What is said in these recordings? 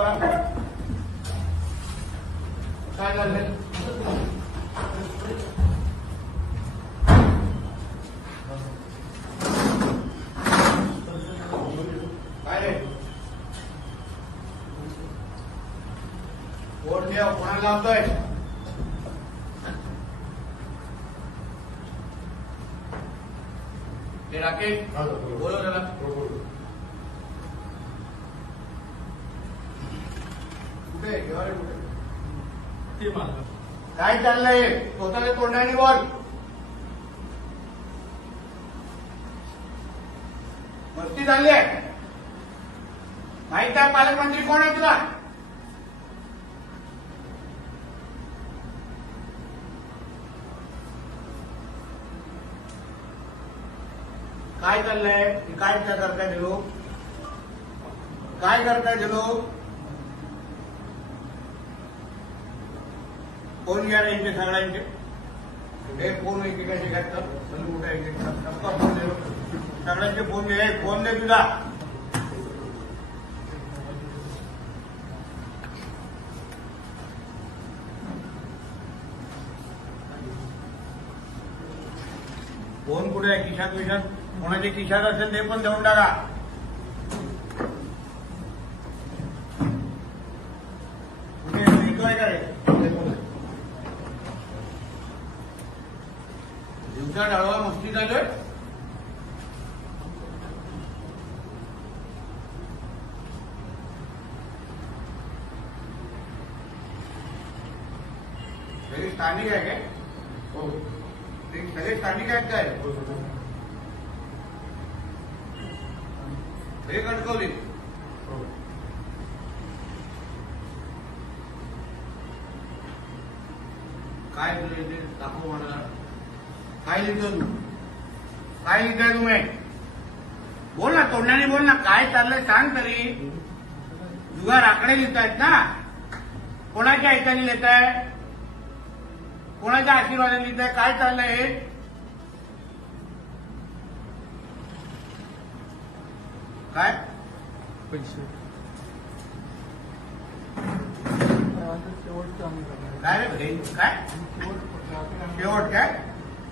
बघा काय झालंय काय रे वोट द्या कोणाला लावतोय ते राकेश बोलो त्याला कुठे? काय चाललंय? स्वतःच्या तोंडाने बोल. मस्ती झाली आहे. माहीत आहे पालकमंत्री कोण आहे तुला? काय चाललंय? काय त्या करताय ते लोक? काय करताय ते लोक? फोन घ्या रे यांचे सगळ्यांचे? हे फोन एकेकाचे घाततात? पण कुठे एक टप्पा फोन दे सगळ्यांचे फोन दे. फोन दे तुला फोन कुठे आहे? किशात विशात कोणाचे किशात असेल ते पण देऊन टाका कुठे मिळतोय का रे दिवसा डाळवा मस्ती सगळे स्थानिक आहे काय? ते सगळे स्थानिक आहेत काय? हे कणकवली. काय तुझं इथे दाखव मला. काय लिहितो तू? काय लिहिताय तुम्ही बोल ना तोंडाने बोल ना काय चाललंय सांग तरी. जुगार आकडे लिहितायत ना. कोणाच्या ऐकाने लिहित आहे कोणाच्या आशीर्वादाने लिहित आहे काय चाललंय हे? काय? पैसे. काय रे? हे काय? शेवट काय?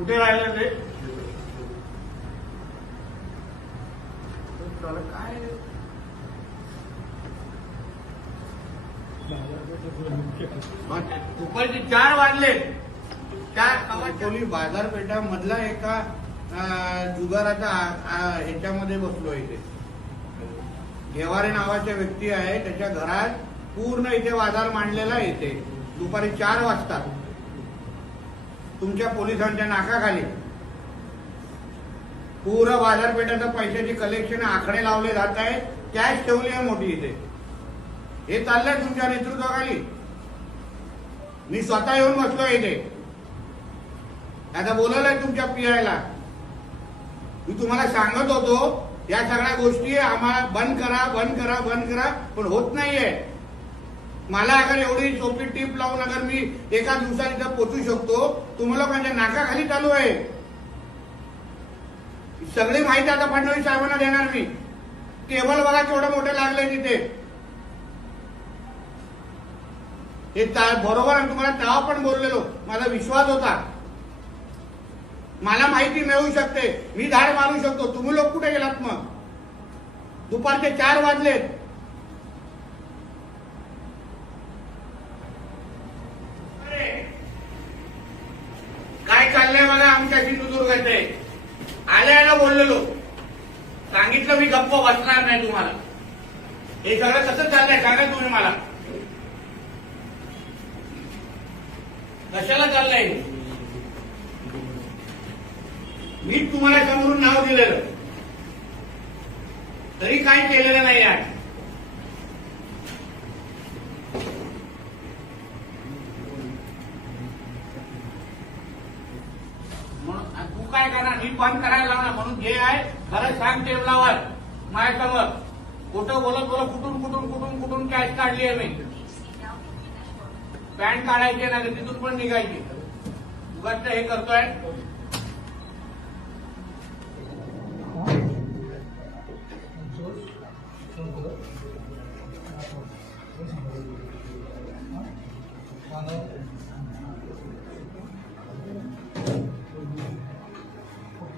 कुठे राहिलं ते? काय? दुपारचे चार वाजले. चार कोणी बाजारपेठामधला एका अं, जुगाराचा आ- आ- ह्याच्यामध्ये बसलो इथे. घेवारे नावाच्या व्यक्ती आहे त्याच्या घरात पूर्ण इथे बाजार मांडलेला इथे. दुपारी चार वाजता. तुमच्या पोलिसांच्या नाकाखाली. पूर्ण बाजारपेठाचं पैशाची कलेक्शन आकडे लावले जात आहे. कॅश ठेवली आहे मोठी इथे. हे चाललंय तुमच्या नेतृत्वाखाली. मी स्वतः येऊन बसलो इथे. आता बोलवलंय तुमच्या पीआयला मी तुम्हाला सांगत होतो या सगळ्या गोष्टी आम्हाला बंद करा बंद करा बंद करा पण होत नाहीये. मला अगर एवढी सोपी टीप लावून अगर मी एका दिवसात इथं पोचू शकतो तुम्हाला माझ्या नाकाखाली चालू आहे. सगळी माहिती आता फडणवीस साहेबांना देणार मी. टेबल बघा केवढं मोठं लागलंय तिथे. हे ता- बरोबर आणि तुम्हाला तेव्हा पण बोललेलो. माझा विश्वास होता. मला माहिती मिळू शकते. मी धाड मारू शकतो. तुम्ही लोक कुठे गेलात मग? दुपारचे चार वाजलेत अरे, काय चाललंय बघा सिंधुदुर्गाचे आल्या आल्या बोललेलो. सांगितलं मी गप्प बसणार नाही तुम्हाला. हे सगळं कसं चाललंय सांगा तुम्ही मला. कशाला चाललंय? मी तुम्हाला समोरून नाव दिलेलं. तरी काय केलेलं नाही आहे म्हणून तू काय करणार मी बंद करायला लावणार म्हणून जे आहे खरं सांग टेबलावर माझ्यासमोर कुठं बोलत बोलत कुठून कुठून कुठून कुठून कॅश काढली आहे मी? पॅन्ट काढायची नाही तिथून पण निघायची. उगाच हे करतोय.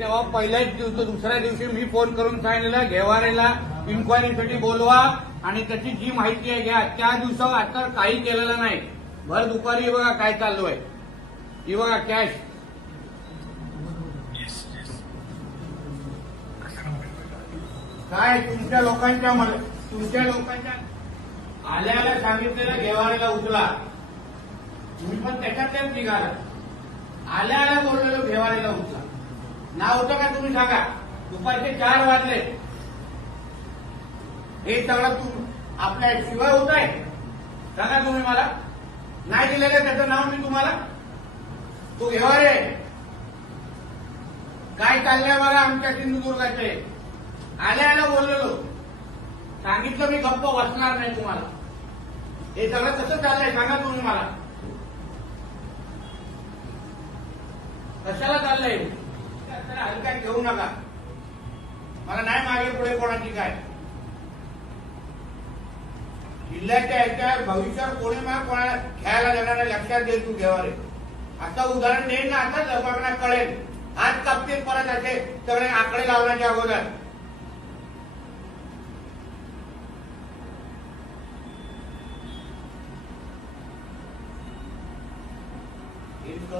तेव्हा पहिल्याच दिवस दुसऱ्या दिवशी मी फोन करून सांगितलेलं घेवारेला इन्क्वायरीसाठी बोलवा आणि त्याची जी माहिती आहे घ्या. त्या दिवसावर आता काही केलेलं नाही. भर दुपारी बघा काय चालू आहे ही बघा कॅश काय? तुमच्या लोकांच्या तुमच्या लोकांच्या आल्याला सांगितलेलं घेवारेला उचला. तुम्ही पण त्याच्यातच निघाला आल्या आल्या बोललेलो घेवारेला उठला नाव होतं का तुम्ही सांगा? दुपारचे चार वाजले. हे सगळं तू आपल्या शिवाय होत आहे? सांगा तुम्ही मला. नाही दिलेलं त्याचं नाव मी तुम्हाला? तो घेवारे काय चाललंय बघा आमच्या सिंधुदुर्गाचे? आल्या आल्या बोललेलो. सांगितलं मी गप्प वाचणार नाही तुम्हाला. हे सगळं कसं चाललंय सांगा तुम्ही मला. कशाला चाललंय? त्याला हलका घेऊ नका. मला नाही मागे पुढे कोणाची काय. जिल्ह्याच्या याच्या भविष्यात कोणी मला कोणाला घ्यायला देणार लक्षात दे तू घेवारे आता उदाहरण देईन ना आता लोकांना कळेल. हात कापतील परत असे सगळे आकडे लावण्याच्या अगोदर.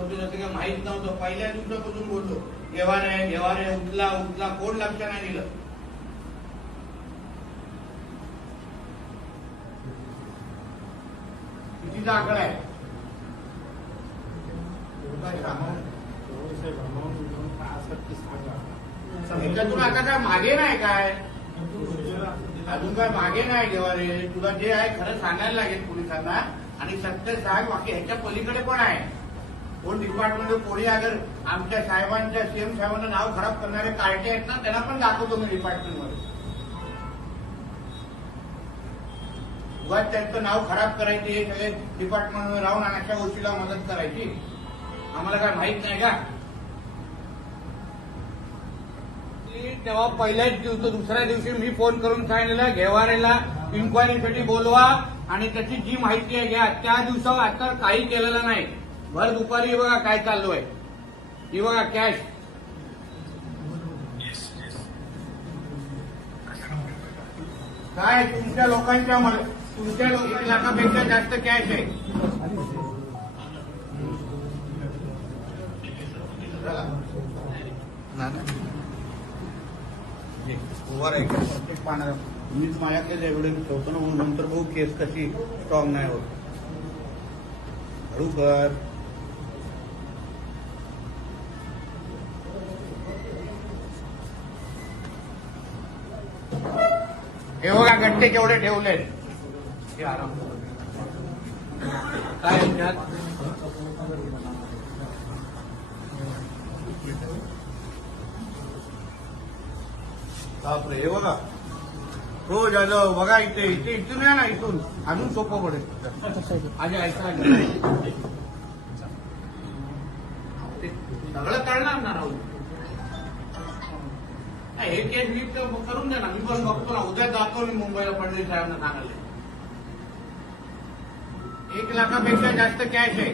हेच जसं काही माहीत नव्हतं. पहिल्या दिवसापासून बोललो घेवा रे घेवा रे उचला उचला कोण लक्ष नाही दिलं? कितीचा आकडा आहे? ह्याच्यातून आता काय मागे नाही काय? अजून काय मागे नाही घेवा रे? तुला जे आहे खरं सांगायला लागेल पोलिसांना. आणि सत्य सांग बाकी ह्याच्या पलीकडे पण आहे. कोण डिपार्टमेंट कोणी अगर आमच्या साहेबांच्या सीएम साहेबांना नाव खराब करणारे कार्टे आहेत ना त्यांना पण दाखवतो मी डिपार्टमेंटमध्ये उगाच त्यांचं नाव खराब करायचे हे सगळे डिपार्टमेंटमध्ये राहून अशा गोष्टीला मदत करायची. आम्हाला काय माहीत नाही का? तेव्हा पहिल्याच दिवस दुसऱ्या दिवशी मी फोन करून सांगितलेला घेवारेला इन्क्वायरीसाठी बोलवा आणि त्याची जी माहिती आहे घ्या. त्या दिवसावर आता काही केलेलं नाही. भर दुपारी हे बघा काय चालू आहे ही बघा कॅश काय तुमच्या लोकांच्या तुमच्या एक लाखापेक्षा जास्त कॅश आहे. मीच माझ्याकडेच एव्हिडन्स ठेवतो ना म्हणून नंतर बघू केस कशी स्ट्रॉंग नाही होत. हळू कर. हे बघा गट्टे केवढे ठेवले हे काय? बापरे हे बघा. हो जाधव बघा इथे इथे इथून या ना इथून. अजून सोपं पडेल. आजी ऐका सगळं करणार ना राहुल? हे केस मी करून द्या ना. मी पण बघतो ना. उद्या जातो मी मुंबईला फडणवीस साहेबांना सांगायला. एक लाखापेक्षा जास्त कॅश आहे.